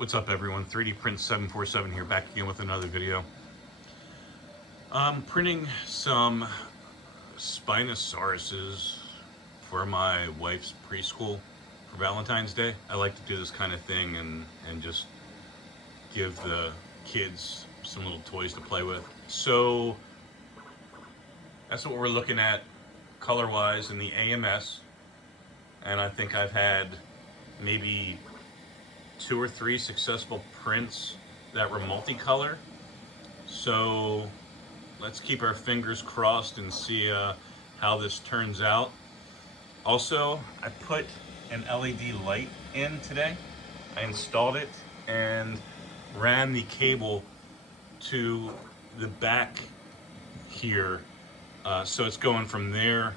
What's up everyone, 3D Print 747 here, back again with another video. I'm printing some Spinosauruses for my wife's preschool for Valentine's Day. I like to do this kind of thing and just give the kids some little toys to play with. So that's what we're looking at color-wise in the AMS. And I think I've had maybe 2 or 3 successful prints that were multicolor. So let's keep our fingers crossed and see how this turns out. Also, I put an LED light in today. I installed it and ran the cable to the back here. So it's going from there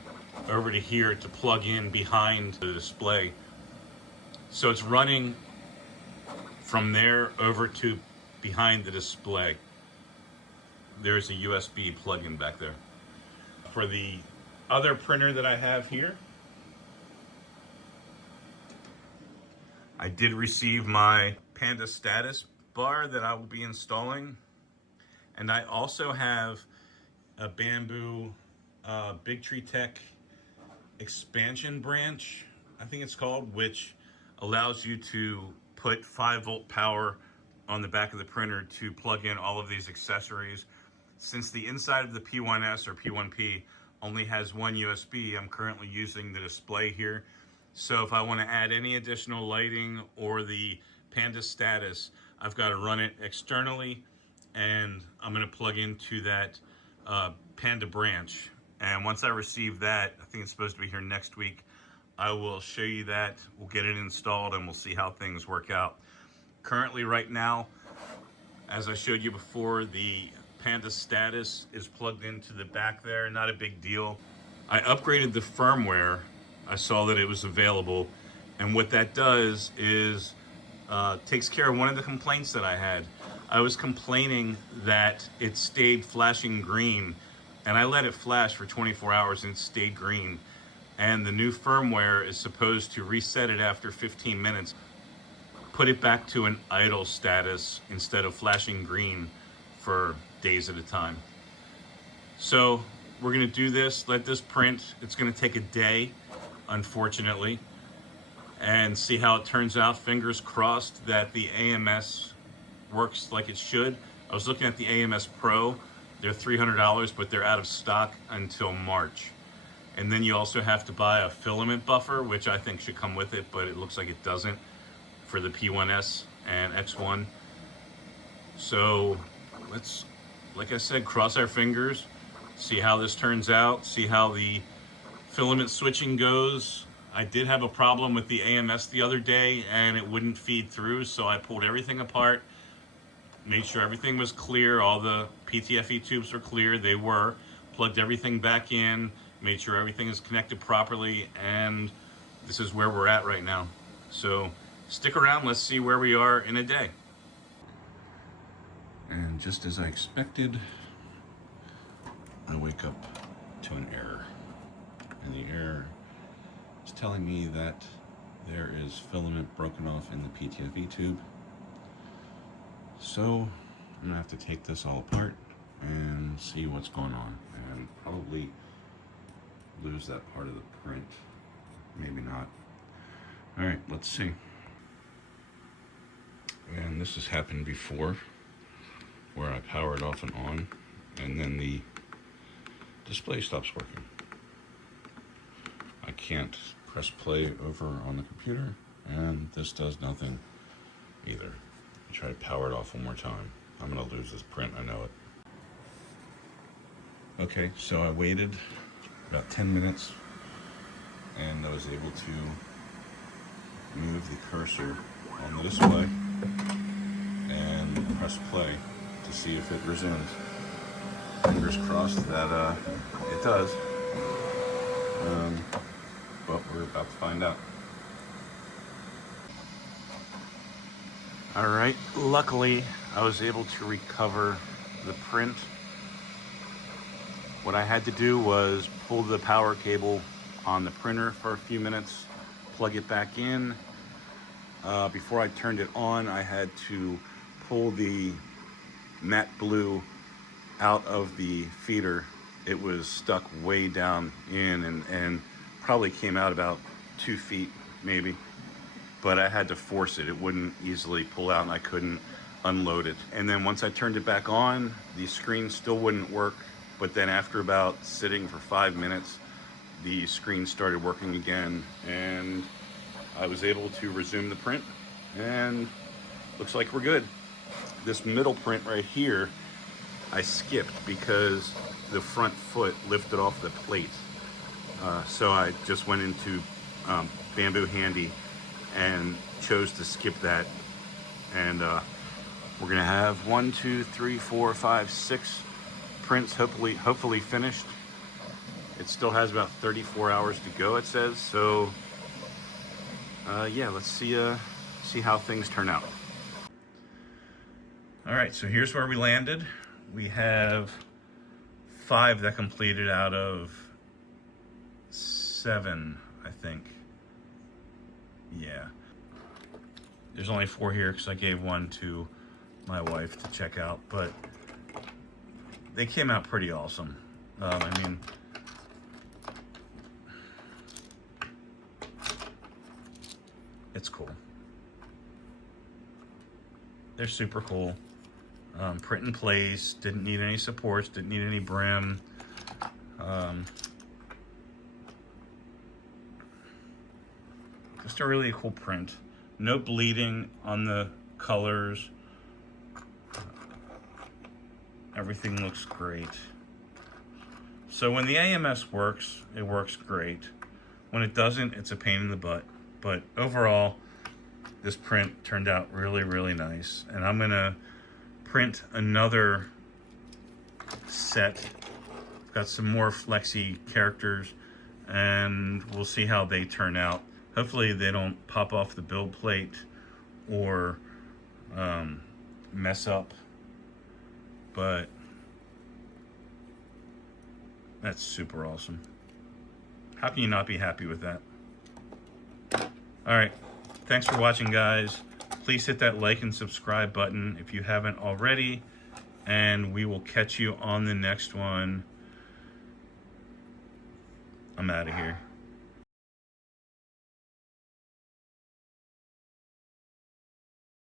over to here to plug in behind the display. So it's running from there over to behind the display. There's a USB plug-in back there. For the other printer that I have here, I did receive my Panda status bar that I will be installing. And I also have a Bamboo Big Tree Tech expansion branch, I think it's called, which allows you to put 5-volt power on the back of the printer to plug in all of these accessories. Since the inside of the P1S or P1P only has one USB, I'm currently using the display here. So if I want to add any additional lighting or the Panda status, I've got to run it externally, and I'm going to plug into that Panda branch. And once I receive that, I think it's supposed to be here next week, I will show you that. We'll get it installed and we'll see how things work out. Currently right now, as I showed you before, the Panda status is plugged into the back there. Not a big deal. I upgraded the firmware. I saw that it was available. And what that does is takes care of one of the complaints that I had. I was complaining that it stayed flashing green, and I let it flash for 24 hours and it stayed green. And the new firmware is supposed to reset it after 15 minutes, put it back to an idle status instead of flashing green for days at a time. So we're gonna do this, let this print. It's gonna take a day, unfortunately, and see how it turns out. Fingers crossed that the AMS works like it should. I was looking at the AMS Pro. They're $300, but they're out of stock until March. And then you also have to buy a filament buffer, which I think should come with it, but it looks like it doesn't for the P1S and X1. So let's, like I said, cross our fingers, see how this turns out, see how the filament switching goes. I did have a problem with the AMS the other day and it wouldn't feed through, so I pulled everything apart, made sure everything was clear, all the PTFE tubes were clear, they were, plugged everything back in, made sure everything is connected properly, and this is where we're at right now. So stick around, let's see where we are in a day. And just as I expected, I wake up to an error. And the error is telling me that there is filament broken off in the PTFE tube. So I'm gonna have to take this all apart and see what's going on, and probably lose that part of the print. Maybe not. All right, let's see. And this has happened before, where I power it off and on, and then the display stops working. I can't press play over on the computer, and this does nothing either. I try to power it off one more time. I'm gonna lose this print, I know it. Okay, so I waited about 10 minutes and I was able to move the cursor on the display and press play to see if it resumes. Fingers crossed that it does, but we're about to find out. All right, luckily I was able to recover the print. What I had to do was pull the power cable on the printer for a few minutes, plug it back in, Before I turned it on, I had to pull the matte blue out of the feeder. It was stuck way down in and probably came out about 2 feet maybe, but I had to force it. It wouldn't easily pull out and I couldn't unload it. And then once I turned it back on, the screen still wouldn't work, but then after about sitting for 5 minutes, the screen started working again and I was able to resume the print, and looks like we're good. This middle print right here, I skipped because the front foot lifted off the plate. So I just went into Bamboo Handy and chose to skip that. And we're gonna have 1, 2, 3, 4, 5, 6 prints hopefully finished. It still has about 34 hours to go, it says. So yeah, let's see how things turn out. All right, so here's where we landed. We have 5 that completed out of 7, I think. Yeah. There's only 4 here because I gave 1 to my wife to check out, but they came out pretty awesome. I mean, it's cool. They're super cool. Print in place, didn't need any supports, didn't need any brim. Just a really cool print. No bleeding on the colors. Everything looks great. So when the AMS works, it works great. When it doesn't, it's a pain in the butt. But overall, this print turned out really, really nice. And I'm gonna print another set. I've got some more flexi characters and we'll see how they turn out. Hopefully they don't pop off the build plate or mess up, but that's super awesome. How can you not be happy with that? All right, thanks for watching, guys. Please hit that like and subscribe button if you haven't already, and we will catch you on the next one. I'm out of here.